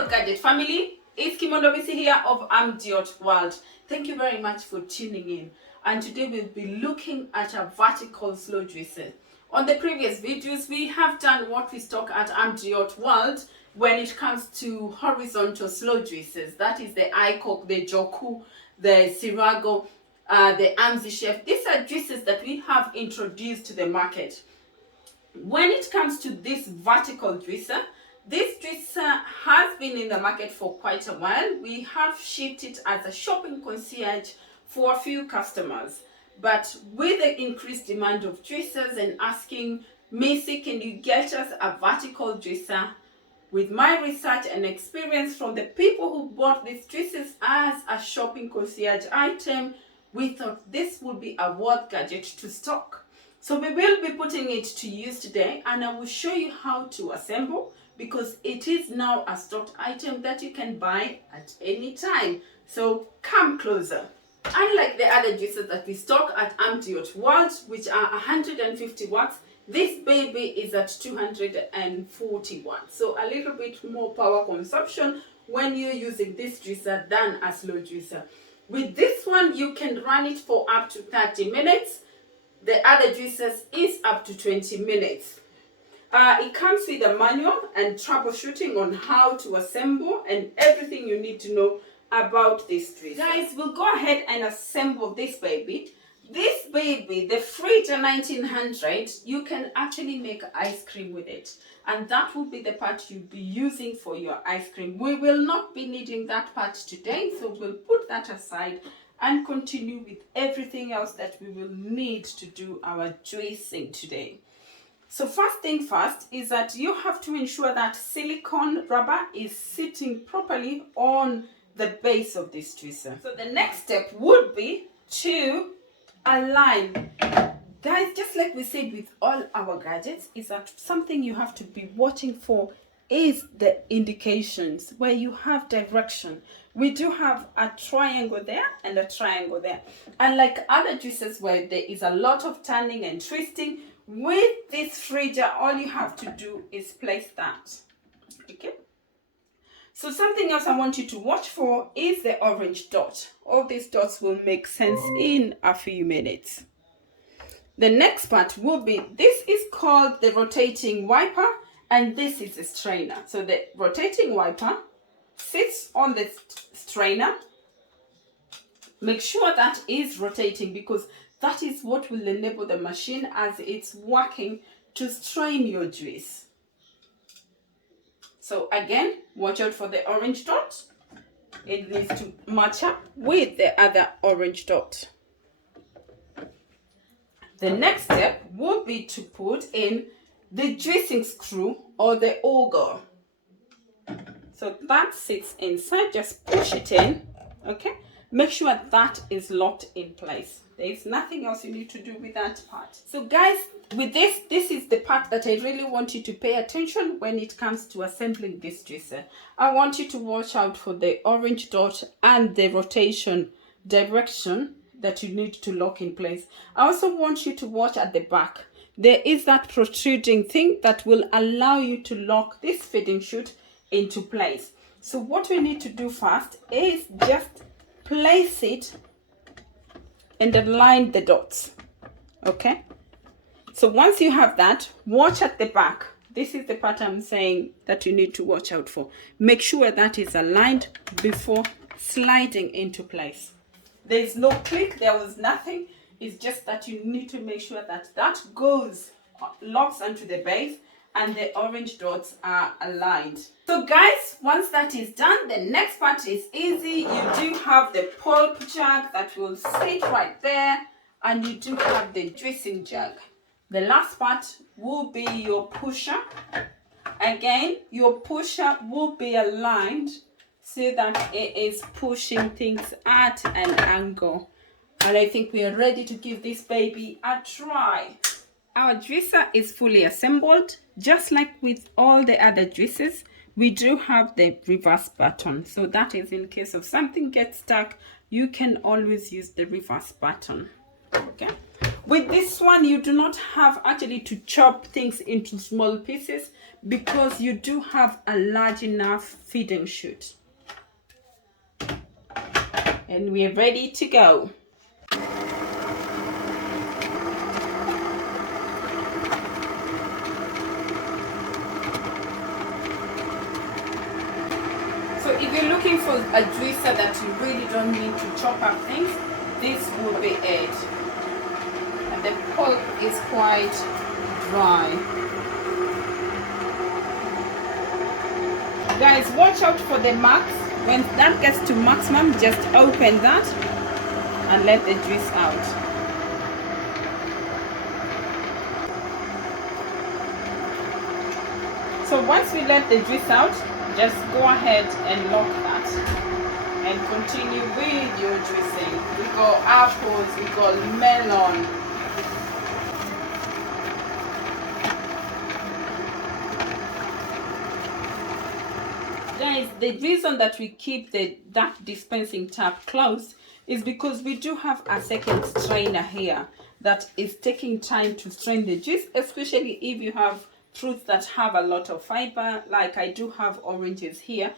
Hello gadget family, it's Kimondo Missy here of World. Thank you very much for tuning in, and today we'll be looking at a vertical slow juicer. On the previous videos we have done what we stock at World when it comes to horizontal slow juicers. That is the iCoke, the Joku, the Sirago, the Amzi Chef. These are juicers that we have introduced to the market. When it comes to this vertical juicer, this juicer has been in the market for quite a while. We have shipped it as a shopping concierge for a few customers. But with the increased demand of juicers and asking, Missy, can you get us a vertical juicer? With my research and experience from the people who bought these juicers as a shopping concierge item, we thought this would be a worth gadget to stock. So we will be putting it to use today, and I will show you how to assemble, because it is now a stocked item that you can buy at any time. So come closer. Unlike the other juicers that we stock at World, which are 150 watts, this baby is at 240 watts. So a little bit more power consumption when you're using this juicer than a slow juicer. With this one, you can run it for up to 30 minutes. The other juicers is up to 20 minutes. It comes with a manual and troubleshooting on how to assemble and everything you need to know about this juicer. Guys, we'll go ahead and assemble this baby. This baby, the FRIDJA 1900, you can actually make ice cream with it. And that will be the part you'll be using for your ice cream. We will not be needing that part today, so we'll put that aside and continue with everything else that we will need to do our juicing today. So first thing first is that you have to ensure that silicone rubber is sitting properly on the base of this juicer. So the next step would be to align. Guys, just like we said with all our gadgets, is that something you have to be watching for is the indications where you have direction. We do have a triangle there and a triangle there. Unlike other juicers where there is a lot of turning and twisting, with this FRIDJA, all you have to do is place that. Okay? So something else I want you to watch for is the orange dot. All these dots will make sense in a few minutes. The next part will be, this is called the rotating wiper, and this is the strainer. So the rotating wiper sits on the strainer. Make sure that is rotating, because that is what will enable the machine as it's working to strain your juice. So again, watch out for the orange dot. It needs to match up with the other orange dot. The next step will be to put in the juicing screw or the auger. So that sits inside, just push it in, okay? Make sure that is locked in place. There is nothing else you need to do with that part. So guys, with this is the part that I really want you to pay attention when it comes to assembling this juicer. I want you to watch out for the orange dot and the rotation direction that you need to lock in place. I also want you to watch at the back. There is that protruding thing that will allow you to lock this feeding chute into place. So what we need to do first is just place it and align the dots. Okay? So once you have that, watch at the back. This is the part I'm saying that you need to watch out for. Make sure that is aligned before sliding into place. There is no click, there was nothing. It's just that you need to make sure that that locks onto the base and the orange dots are aligned. So guys, once that is done, the next part is easy. You do have the pulp jug that will sit right there, and you do have the juicing jug. The last part will be your pusher. Again, your pusher will be aligned so that it is pushing things at an angle. And I think we are ready to give this baby a try. Our juicer is fully assembled. Just like with all the other juicers, we do have the reverse button. So that is in case of something gets stuck, you can always use the reverse button. Okay. With this one, you do not have actually to chop things into small pieces because you do have a large enough feeding chute. And we're ready to go. So if you're looking for a juicer that you really don't need to chop up things, this will be it. And the pulp is quite dry. Guys, watch out for the marks. When that gets to maximum, just open that and let the juice out. So once we let the juice out, just go ahead and lock that and continue with your juicing. We got apples, we got melon. Guys, the reason that we keep that dispensing tap closed is because we do have a second strainer here that is taking time to strain the juice, especially if you have fruits that have a lot of fiber, like I do have oranges here.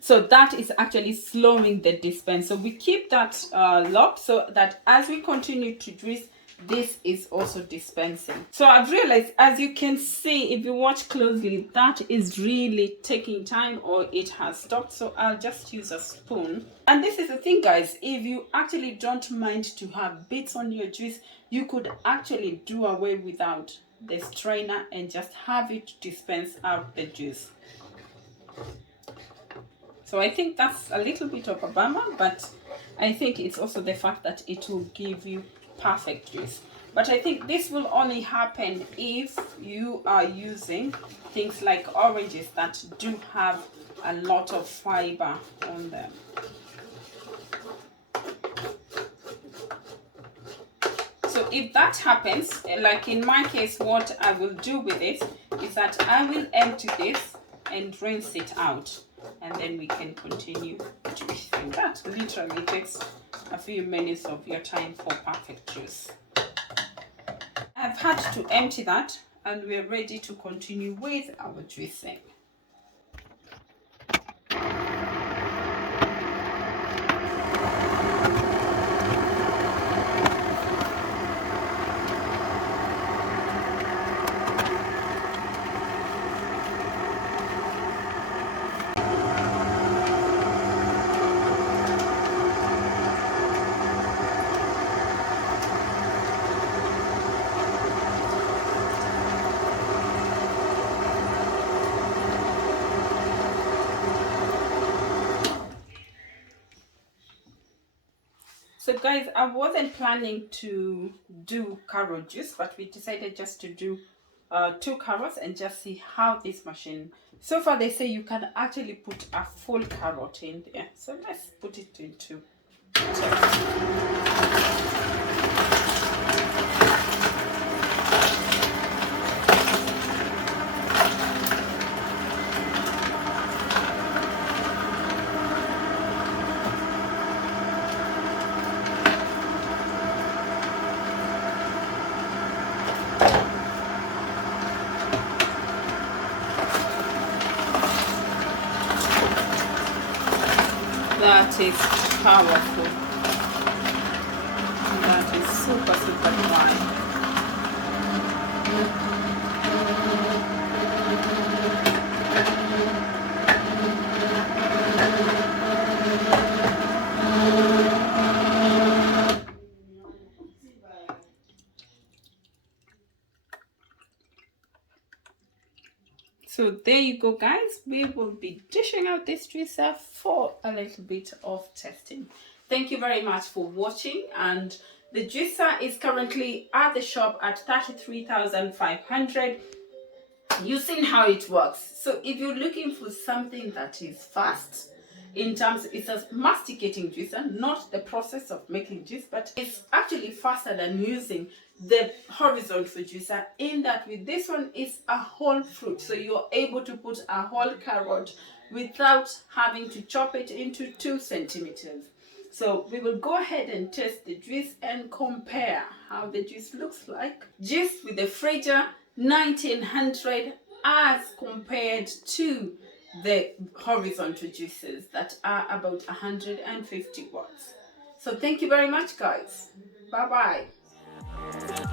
So that is actually slowing the dispense. So we keep that locked so that as we continue to juice, this is also dispensing. So I've realized, as you can see, if you watch closely, that is really taking time, or it has stopped. So I'll just use a spoon. And this is the thing, guys, if you actually don't mind to have bits on your juice, you could actually do away without the strainer and just have it dispense out the juice. So I think that's a little bit of a bummer, but I think it's also the fact that it will give you perfect juice. But I think this will only happen if you are using things like oranges that do have a lot of fiber on them. So if that happens, like in my case, what I will do with it is that I will empty this and rinse it out, and then we can continue juicing. That literally takes a few minutes of your time for perfect juice. I've had to empty that, and we're ready to continue with our juicing. So guys, I wasn't planning to do carrot juice, but we decided just to do 2 carrots and just see how this machine. So far they say you can actually put a full carrot in there. So let's put it into that is powerful. That is super dry. So there you go, guys. We will be dishing out this juicer for a little bit of testing. Thank you very much for watching, and the juicer is currently at the shop at 33,500. You've seen how it works. So if you're looking for something that is fast, in terms, it's a masticating juicer, not the process of making juice, but it's actually faster than using the horizontal juicer, in that with this one is a whole fruit, so you're able to put a whole carrot without having to chop it into 2 centimeters. So we will go ahead and test the juice and compare how the juice looks like. Juice with the FRIDJA 1900 as compared to the horizontal juices that are about 150 watts. So thank you very much, guys. Bye bye.